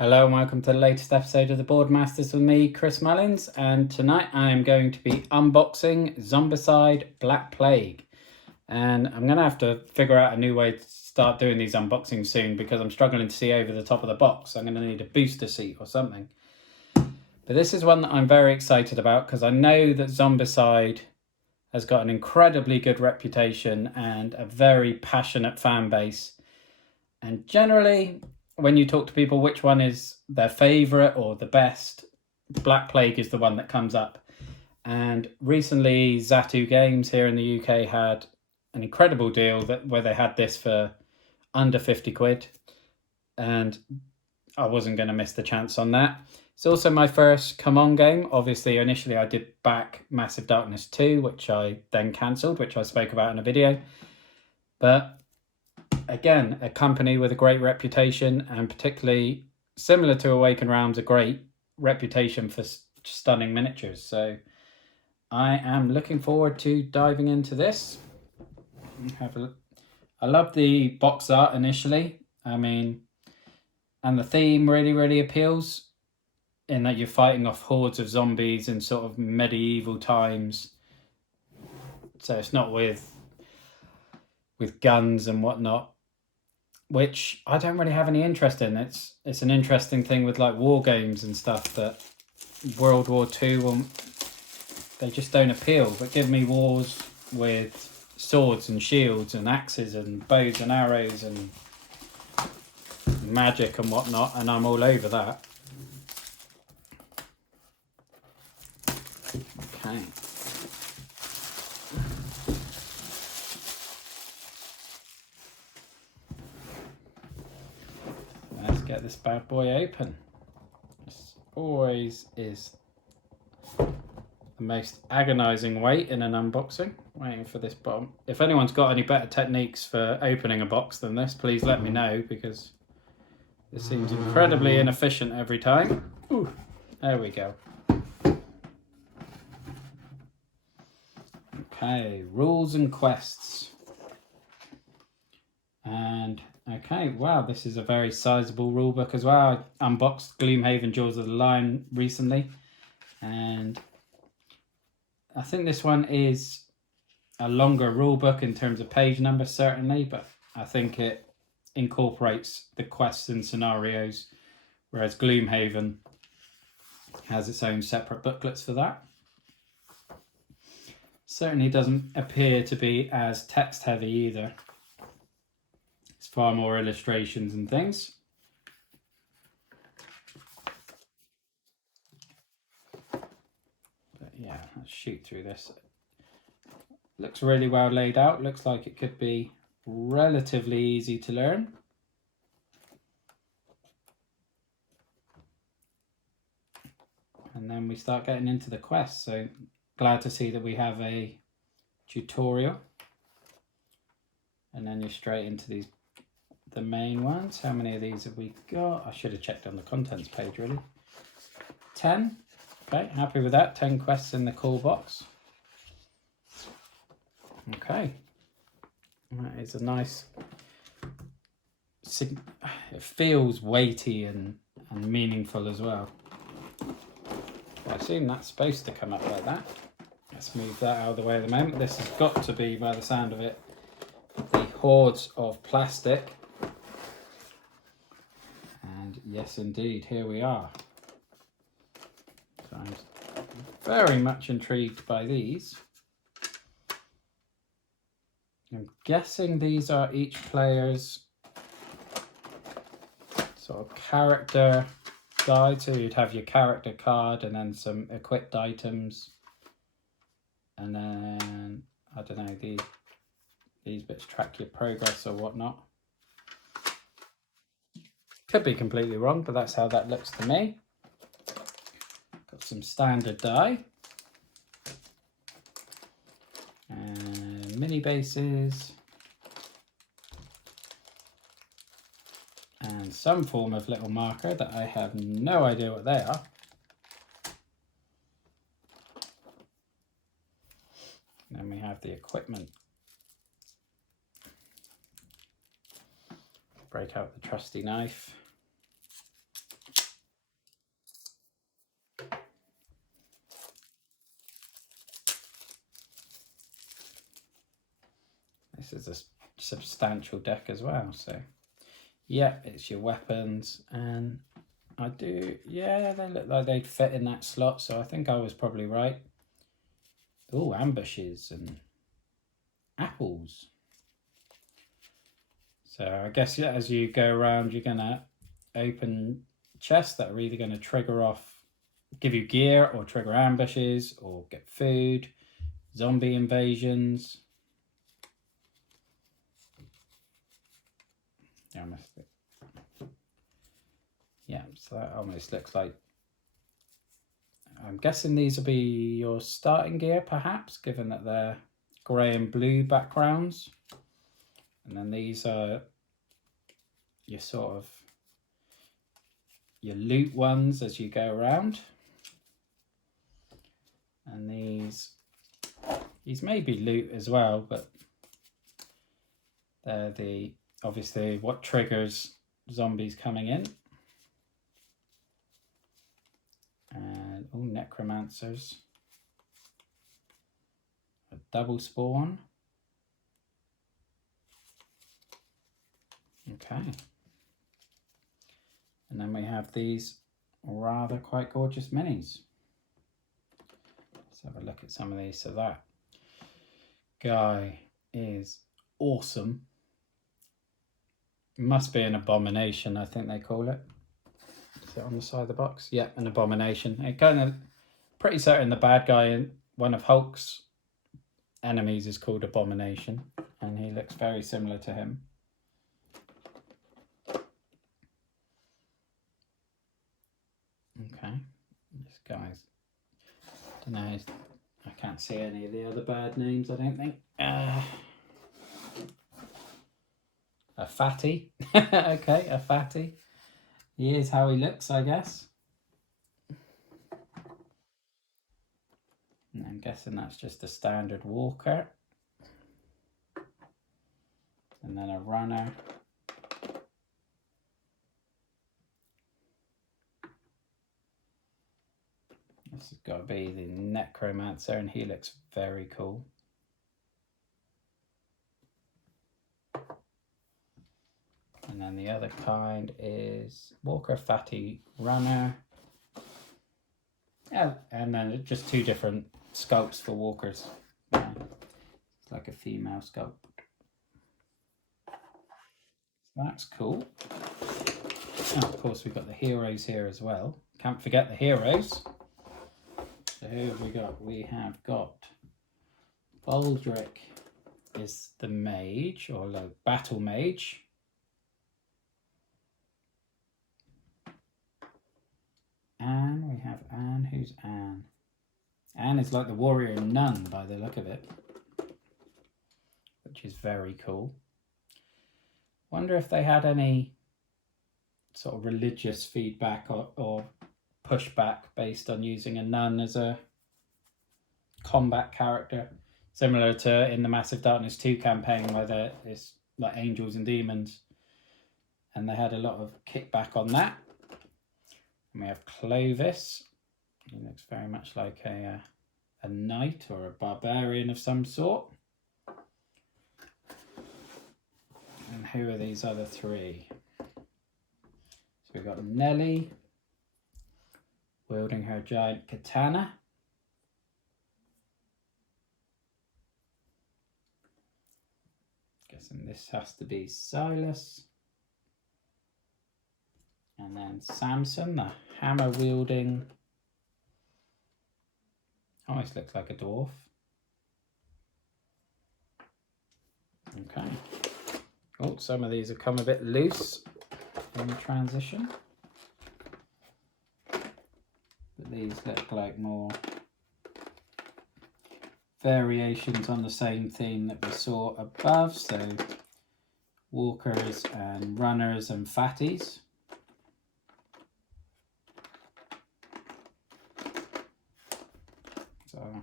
Hello and welcome to the latest episode of the Boardmasters with me, Chris Mullins, and tonight I am going to be unboxing Zombicide Black Plague. And I'm going to have to figure out a new way to start doing these unboxings soon because I'm struggling to see over the top of the box. I'm going to need a booster seat or something. But this is one that I'm very excited about because I know that Zombicide has got an incredibly good reputation and a very passionate fan base. And generally, when you talk to people which one is their favourite or the best, Black Plague is the one that comes up. And recently, Zatu Games here in the UK had an incredible deal where they had this for under 50 quid. And I wasn't going to miss the chance on that. It's also my first Come On game. Obviously, initially I did back Massive Darkness 2, which I then cancelled, which I spoke about in a video. But again, a company with a great reputation, and particularly similar to Awakened Realms, a great reputation for stunning miniatures. So I am looking forward to diving into this. Have a look. I love the box art initially. And the theme really appeals in that you're fighting off hordes of zombies in sort of medieval times. So it's not with guns and whatnot, which I don't really have any interest in. It's an interesting thing with like war games and stuff that World War II, they just don't appeal. But give me wars with swords and shields and axes and bows and arrows and magic and whatnot, and I'm all over that. Okay. Let's get this bad boy open. This always is the most agonizing wait in an unboxing, waiting for this bomb. If anyone's got any better techniques for opening a box than this, please let me know, because this seems incredibly inefficient every time. Ooh, there we go. Okay, rules and quests. And okay, wow, this is a very sizable rulebook as well. I unboxed Gloomhaven Jaws of the Lion recently, and I think this one is a longer rulebook in terms of page number, certainly, but I think it incorporates the quests and scenarios, whereas Gloomhaven has its own separate booklets for that. Certainly doesn't appear to be as text heavy either. It's far more illustrations and things. But yeah, let's shoot through this. Looks really well laid out. Looks like it could be relatively easy to learn. And then we start getting into the quests. So glad to see that we have a tutorial. And then you're straight into the main ones. How many of these have we got? I should have checked on the contents page, really. 10. Okay, happy with that. 10 quests in the call box. Okay. That is a nice... It feels weighty and meaningful as well. I assume that's supposed to come up like that. Let's move that out of the way at the moment. This has got to be, by the sound of it, the hordes of plastic. And yes, indeed, here we are. So I'm very much intrigued by these. I'm guessing these are each player's sort of character guide. So you'd have your character card and then some equipped items. And then, I don't know, these bits track your progress or whatnot. Could be completely wrong, but that's how that looks to me. Got some standard die. And mini bases. And some form of little marker that I have no idea what they are. Then we have the equipment. Break out the trusty knife. This is a substantial deck as well. So, yeah, it's your weapons. And yeah, they look like they'd fit in that slot. So I think I was probably right. Oh, ambushes and apples. So I guess, yeah, as you go around, you're going to open chests that are either going to trigger off, give you gear, or trigger ambushes, or get food, zombie invasions. Yeah, so that almost looks like, I'm guessing these will be your starting gear, perhaps, given that they're grey and blue backgrounds. And then these are your sort of your loot ones as you go around. And these may be loot as well, but they're obviously what triggers zombies coming in. And necromancers. A double spawn. Okay. And then we have these rather quite gorgeous minis. Let's have a look at some of these. So that guy is awesome. Must be an abomination, I think they call it. Is it on the side of the box? Yeah, an abomination. It kind of pretty certain the bad guy in one of Hulk's enemies is called Abomination, and he looks very similar to him. Okay, this guy's, I don't know, I can't see any of the other bad names, I don't think. A fatty. Okay, a fatty. Here's how he looks, I guess. And I'm guessing that's just a standard walker. And then a runner. This has got to be the necromancer, and he looks very cool. And then the other kind is walker, fatty, runner. Yeah, and then just two different sculpts for walkers. It's like a female sculpt. So that's cool. And of course, we've got the heroes here as well. Can't forget the heroes. So who have we got? We have got Baldric is the mage, or the battle mage. Anne, we have Anne. Who's Anne? Anne is like the warrior nun by the look of it, which is very cool. Wonder if they had any sort of religious feedback or pushback based on using a nun as a combat character, similar to in the Massive Darkness 2 campaign where there is like angels and demons, and they had a lot of kickback on that. And we have Clovis. He looks very much like a knight or a barbarian of some sort. And who are these other three? So we've got Nelly wielding her giant katana. Guessing this has to be Silas. And then Samson, the hammer wielding, almost looks like a dwarf. Okay. Oh, some of these have come a bit loose in transition. But these look like more variations on the same theme that we saw above. So walkers and runners and fatties. So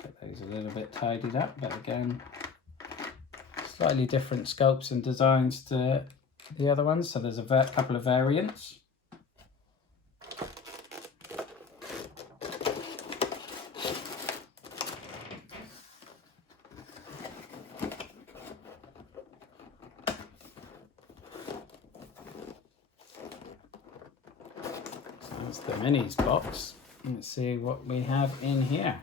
get those a little bit tidied up, but again, slightly different sculpts and designs to the other ones. So there's a couple of variants. That's the minis box. Let's see what we have in here.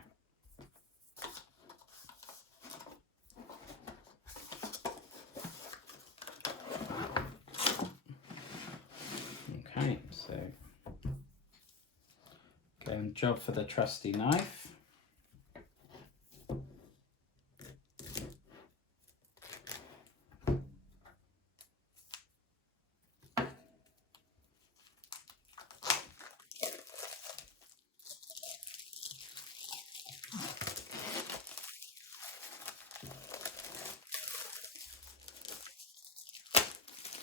Okay, so again, job for the trusty knife.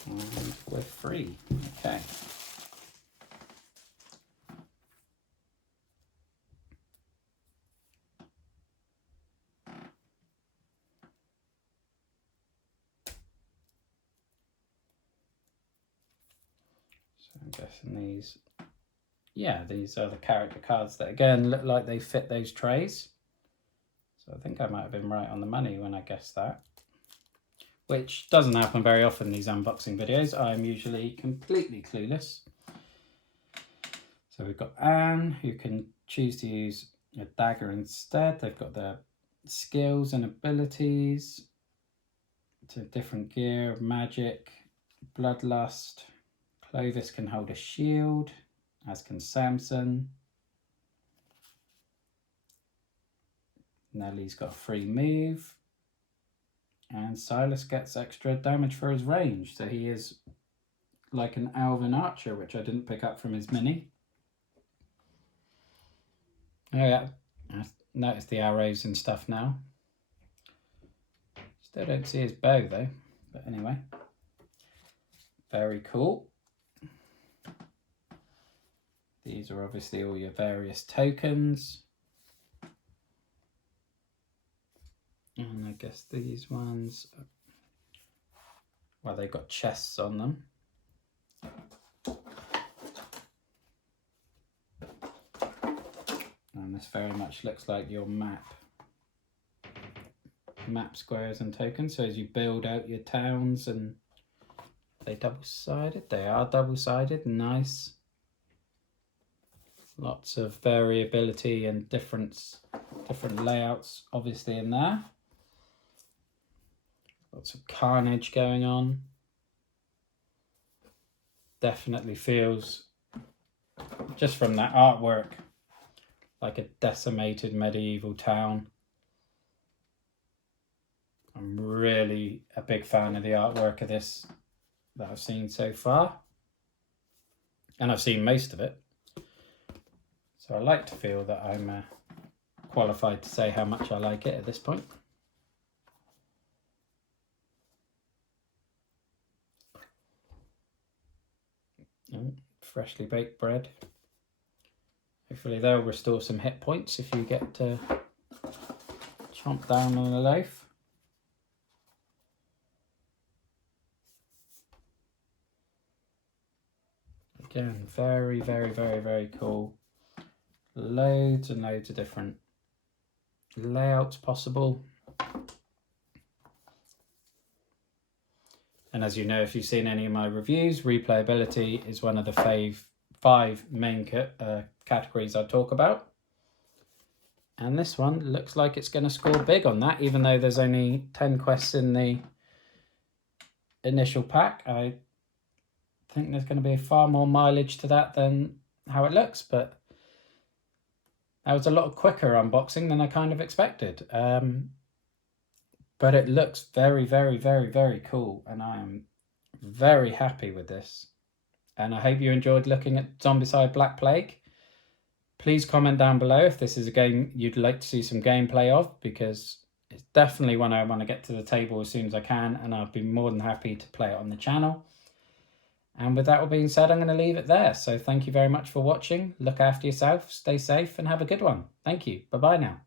And we're free. Okay. So I'm guessing these, yeah, these are the character cards that again look like they fit those trays. So I think I might have been right on the money when I guessed that. Which doesn't happen very often in these unboxing videos. I'm usually completely clueless. So we've got Anne, who can choose to use a dagger instead. They've got their skills and abilities to different gear, magic, bloodlust. Clovis can hold a shield, as can Samson. Nellie's got a free move. And Silas gets extra damage for his range. So he is like an elven archer, which I didn't pick up from his mini. Oh yeah, I noticed the arrows and stuff now. Still don't see his bow though. But anyway, very cool. These are obviously all your various tokens. And I guess these ones, well, they've got chests on them. And this very much looks like your map squares and tokens. So as you build out your towns, and are they double-sided? They are double-sided, nice. Lots of variability and different layouts obviously in there. Lots of carnage going on. Definitely feels, just from that artwork, like a decimated medieval town. I'm really a big fan of the artwork of this that I've seen so far. And I've seen most of it. So I like to feel that I'm qualified to say how much I like it at this point. Freshly baked bread. Hopefully they'll restore some hit points if you get to chomp down on a loaf. Again, very, very, very, very cool. Loads and loads of different layouts possible. And as you know, if you've seen any of my reviews, replayability is one of the 5 main categories I talk about. And this one looks like it's going to score big on that, even though there's only 10 quests in the initial pack. I think there's going to be far more mileage to that than how it looks, but that was a lot quicker unboxing than I kind of expected. But it looks very, very, very, very cool, and I am very happy with this. And I hope you enjoyed looking at Zombicide Black Plague. Please comment down below if this is a game you'd like to see some gameplay of, because it's definitely one I want to get to the table as soon as I can, and I'll be more than happy to play it on the channel. And with that all being said, I'm going to leave it there. So thank you very much for watching. Look after yourself, stay safe, and have a good one. Thank you. Bye-bye now.